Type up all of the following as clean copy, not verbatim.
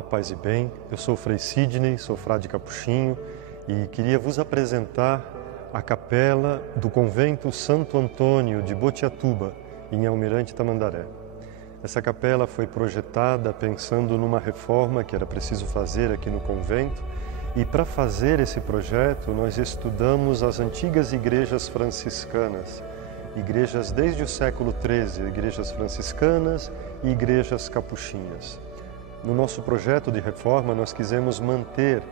Olá, paz e bem. Eu sou o Frei Sidney, sou frade capuchinho e queria vos apresentar a capela do convento Santo Antônio de Botiatuba, em Almirante Tamandaré. Essa capela foi projetada pensando numa reforma que era preciso fazer aqui no convento, e para fazer esse projeto nós estudamos as antigas igrejas franciscanas, igrejas desde o século XIII, igrejas franciscanas e igrejas capuchinhas. No nosso projeto de reforma, nós quisemos manter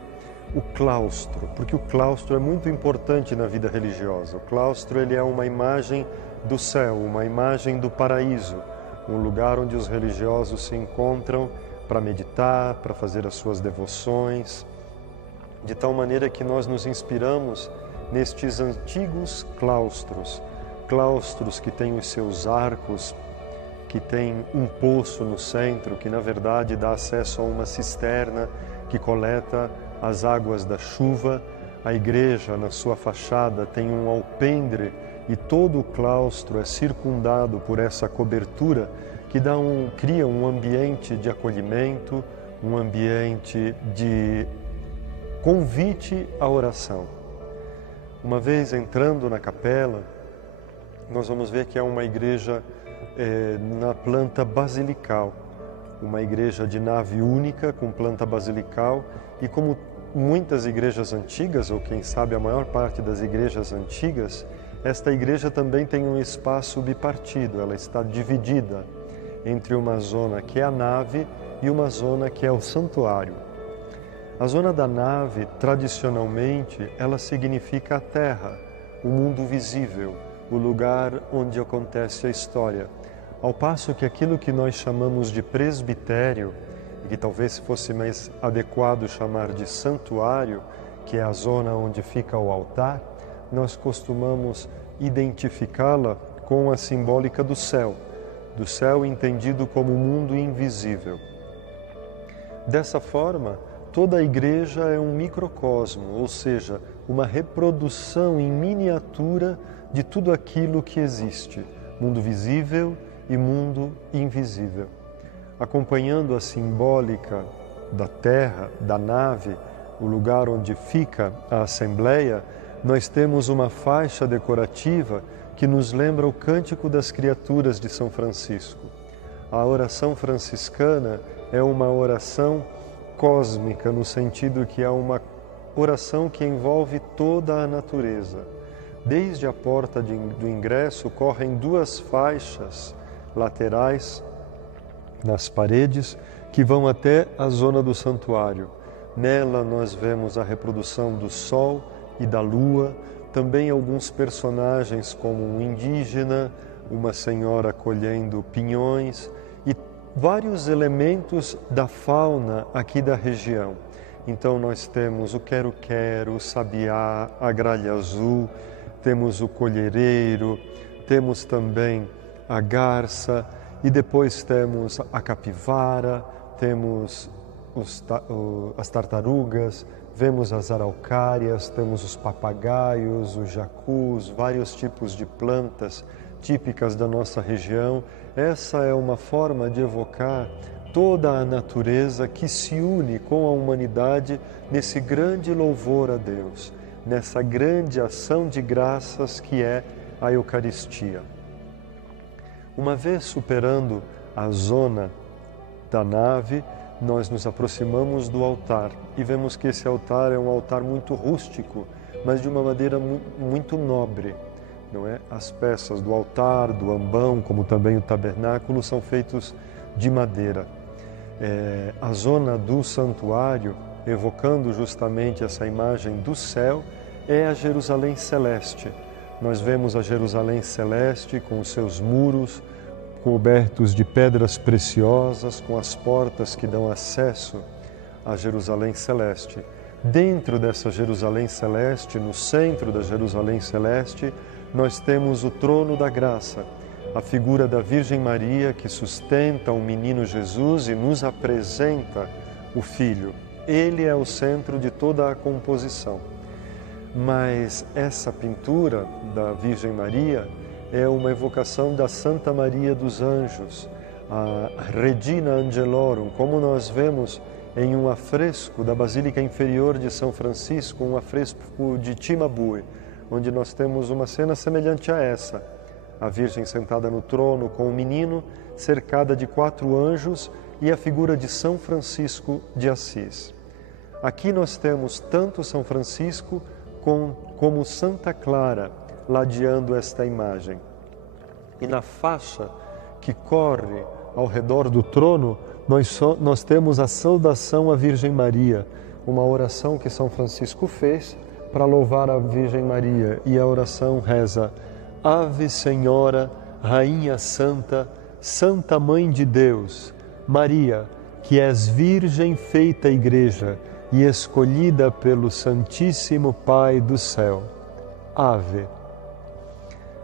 o claustro, porque o claustro é muito importante na vida religiosa. O claustro ele é uma imagem do céu, uma imagem do paraíso, um lugar onde os religiosos se encontram para meditar, para fazer as suas devoções, de tal maneira que nós nos inspiramos nestes antigos claustros, claustros que têm os seus arcos, que tem um poço no centro, que na verdade dá acesso a uma cisterna que coleta as águas da chuva. A igreja, na sua fachada, tem um alpendre e todo o claustro é circundado por essa cobertura que cria um ambiente de acolhimento, um ambiente de convite à oração. Uma vez entrando na capela, nós vamos ver que é uma igreja na planta basilical, uma igreja de nave única com planta basilical, e como muitas igrejas antigas, ou quem sabe a maior parte das igrejas antigas, esta igreja também tem um espaço bipartido, ela está dividida entre uma zona que é a nave e uma zona que é o santuário. A zona da nave, tradicionalmente, ela significa a terra, o mundo visível, o lugar onde acontece a história. Ao passo que aquilo que nós chamamos de presbitério, e que talvez fosse mais adequado chamar de santuário, que é a zona onde fica o altar, nós costumamos identificá-la com a simbólica do céu entendido como mundo invisível. Dessa forma, toda a igreja é um microcosmo, ou seja, uma reprodução em miniatura de tudo aquilo que existe, mundo visível e mundo invisível. Acompanhando a simbólica da terra, da nave, o lugar onde fica a Assembleia, nós temos uma faixa decorativa que nos lembra o Cântico das Criaturas de São Francisco. A oração franciscana é uma oração cósmica, no sentido que é uma oração que envolve toda a natureza. Desde a porta do ingresso correm duas faixas laterais nas paredes que vão até a zona do santuário. Nela nós vemos a reprodução do sol e da lua, também alguns personagens como um indígena, uma senhora colhendo pinhões e vários elementos da fauna aqui da região. Então nós temos o quero-quero, o sabiá, a gralha azul, temos o colhereiro, temos também a garça e depois temos a capivara, temos as tartarugas, vemos as araucárias, temos os papagaios, os jacus, vários tipos de plantas típicas da nossa região. Essa é uma forma de evocar toda a natureza que se une com a humanidade nesse grande louvor a Deus, nessa grande ação de graças que é a Eucaristia. Uma vez superando a zona da nave, nós nos aproximamos do altar e vemos que esse altar é um altar muito rústico, mas de uma madeira muito nobre, não é? As peças do altar, do ambão, como também o tabernáculo, são feitos de madeira. A zona do santuário, evocando justamente essa imagem do céu, é a Jerusalém Celeste. Nós vemos a Jerusalém Celeste com os seus muros cobertos de pedras preciosas, com as portas que dão acesso à Jerusalém Celeste. Dentro dessa Jerusalém Celeste, no centro da Jerusalém Celeste, nós temos o trono da graça, a figura da Virgem Maria que sustenta o menino Jesus e nos apresenta o Filho. Ele é o centro de toda a composição. Mas essa pintura da Virgem Maria é uma evocação da Santa Maria dos Anjos, a Regina Angelorum, como nós vemos em um afresco da Basílica Inferior de São Francisco, um afresco de Cimabue, onde nós temos uma cena semelhante a essa. A Virgem sentada no trono com o menino, cercada de 4 anjos e a figura de São Francisco de Assis. Aqui nós temos tanto São Francisco como Santa Clara ladeando esta imagem. E na faixa que corre ao redor do trono, nós temos a saudação à Virgem Maria, uma oração que São Francisco fez para louvar a Virgem Maria. E a oração reza: Ave Senhora, Rainha Santa, Santa Mãe de Deus, Maria, que és Virgem feita Igreja e escolhida pelo Santíssimo Pai do céu. Ave.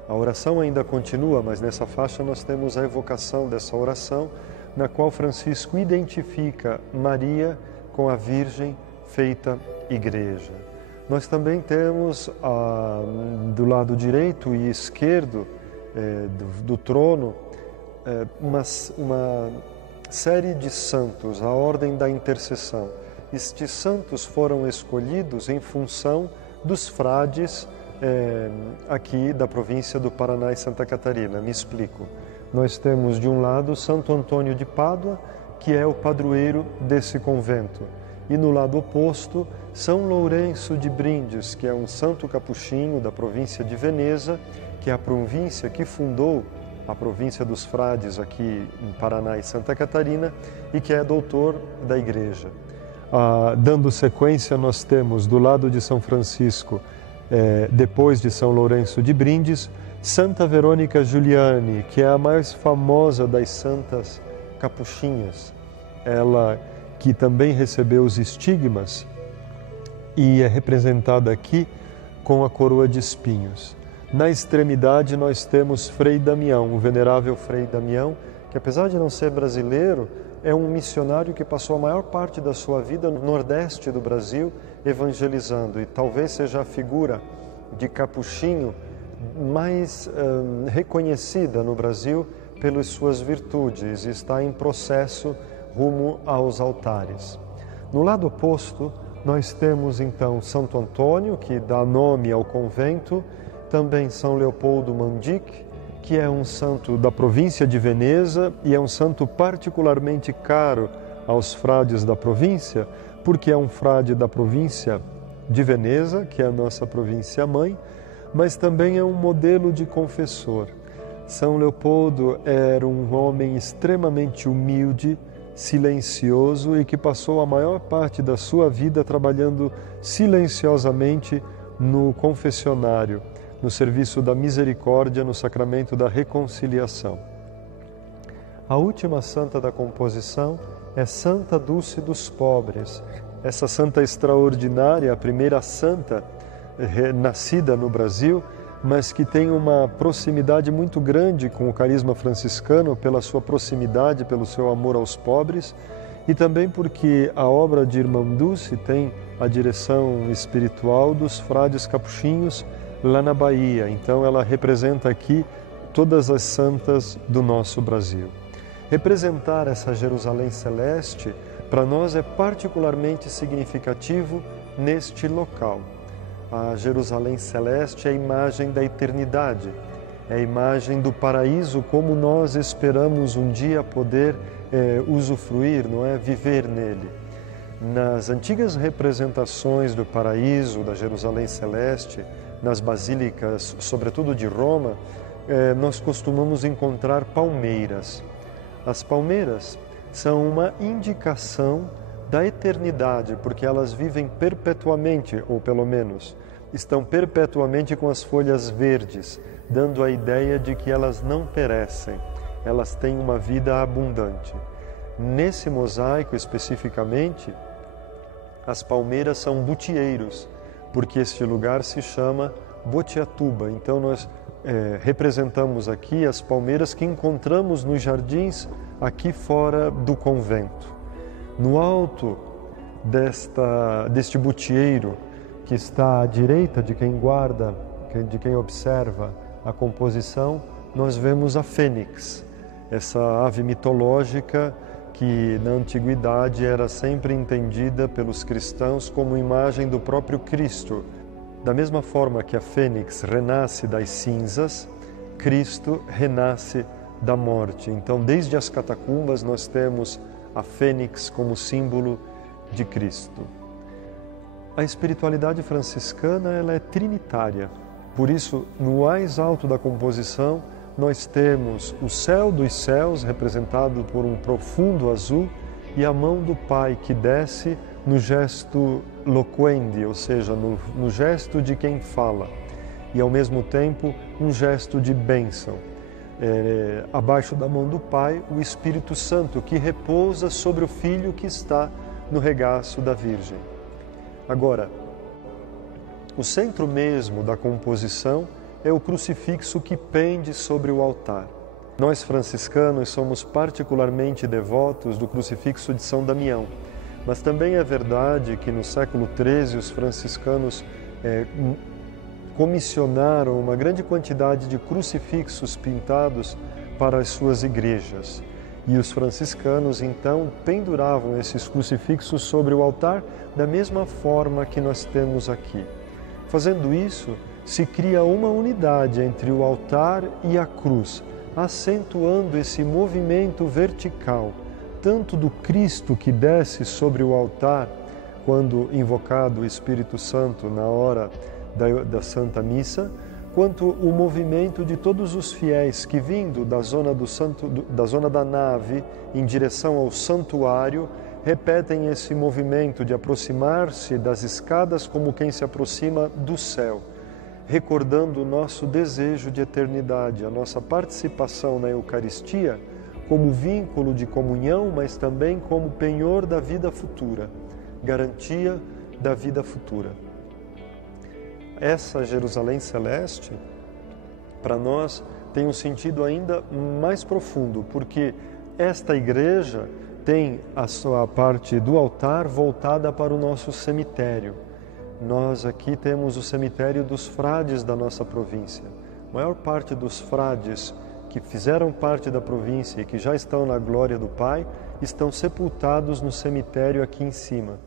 A oração ainda continua, mas nessa faixa nós temos a evocação dessa oração, na qual Francisco identifica Maria com a Virgem feita Igreja. Nós também temos do lado direito e esquerdo do trono uma série de santos, a ordem da intercessão. Estes santos foram escolhidos em função dos frades aqui da província do Paraná e Santa Catarina. Me explico. Nós temos de um lado Santo Antônio de Pádua, que é o padroeiro desse convento. E no lado oposto, São Lourenço de Brindes, que é um santo capuchinho da província de Veneza, que é a província que fundou a província dos frades aqui em Paraná e Santa Catarina e que é doutor da Igreja. Dando sequência, nós temos do lado de São Francisco, depois de São Lourenço de Brindes, Santa Verônica Giuliani, que é a mais famosa das santas capuchinhas. Ela que também recebeu os estigmas e é representada aqui com a coroa de espinhos. Na extremidade nós temos Frei Damião, o venerável Frei Damião, que apesar de não ser brasileiro, é um missionário que passou a maior parte da sua vida no nordeste do Brasil evangelizando, e talvez seja a figura de capuchinho mais reconhecida no Brasil pelas suas virtudes, e está em processo rumo aos altares. No lado oposto, nós temos então Santo Antônio, que dá nome ao convento, também São Leopoldo Mandic, que é um santo da província de Veneza e é um santo particularmente caro aos frades da província, porque é um frade da província de Veneza, que é a nossa província mãe, mas também é um modelo de confessor. São Leopoldo era um homem extremamente humilde, silencioso e que passou a maior parte da sua vida trabalhando silenciosamente no confessionário, no serviço da misericórdia, no sacramento da reconciliação. A última santa da composição é Santa Dulce dos Pobres. Essa santa extraordinária, a primeira santa nascida no Brasil, mas que tem uma proximidade muito grande com o carisma franciscano pela sua proximidade, pelo seu amor aos pobres, e também porque a obra de Irmã Dulce tem a direção espiritual dos frades capuchinhos lá na Bahia. Então ela representa aqui todas as santas do nosso Brasil. Representar essa Jerusalém celeste, para nós é particularmente significativo neste local. A Jerusalém celeste é a imagem da eternidade, é a imagem do paraíso como nós esperamos um dia poder usufruir, não é? Viver nele. Nas antigas representações do paraíso, da Jerusalém celeste, nas basílicas, sobretudo de Roma, nós costumamos encontrar palmeiras. As palmeiras são uma indicação da eternidade, porque elas vivem perpetuamente, ou pelo menos estão perpetuamente com as folhas verdes, dando a ideia de que elas não perecem, elas têm uma vida abundante. Nesse mosaico especificamente, as palmeiras são butieiros, porque este lugar se chama Botiatuba. Então nós representamos aqui as palmeiras que encontramos nos jardins aqui fora do convento. No alto deste butieiro, que está à direita de quem guarda, de quem observa a composição, nós vemos a fênix, essa ave mitológica que na antiguidade era sempre entendida pelos cristãos como imagem do próprio Cristo. Da mesma forma que a fênix renasce das cinzas, Cristo renasce da morte. Então, desde as catacumbas, nós temos a fênix como símbolo de Cristo. A espiritualidade franciscana ela é trinitária. Por isso, no mais alto da composição, nós temos o céu dos céus, representado por um profundo azul, e a mão do Pai que desce no gesto loquendi, ou seja, no gesto de quem fala, e ao mesmo tempo um gesto de bênção. Abaixo da mão do Pai, o Espírito Santo, que repousa sobre o Filho que está no regaço da Virgem. Agora, o centro mesmo da composição é o crucifixo que pende sobre o altar. Nós franciscanos somos particularmente devotos do crucifixo de São Damião, mas também é verdade que no século XIII os franciscanos comissionaram uma grande quantidade de crucifixos pintados para as suas igrejas. E os franciscanos, então, penduravam esses crucifixos sobre o altar da mesma forma que nós temos aqui. Fazendo isso, se cria uma unidade entre o altar e a cruz, acentuando esse movimento vertical, tanto do Cristo que desce sobre o altar, quando invocado o Espírito Santo na hora da Santa Missa, quanto o movimento de todos os fiéis que, vindo da zona da nave em direção ao santuário, repetem esse movimento de aproximar-se das escadas como quem se aproxima do céu, recordando o nosso desejo de eternidade, a nossa participação na Eucaristia como vínculo de comunhão, mas também como penhor da vida futura, garantia da vida futura. Essa Jerusalém Celeste, para nós, tem um sentido ainda mais profundo, porque esta igreja tem a sua parte do altar voltada para o nosso cemitério. Nós aqui temos o cemitério dos frades da nossa província. A maior parte dos frades que fizeram parte da província e que já estão na glória do Pai, estão sepultados no cemitério aqui em cima.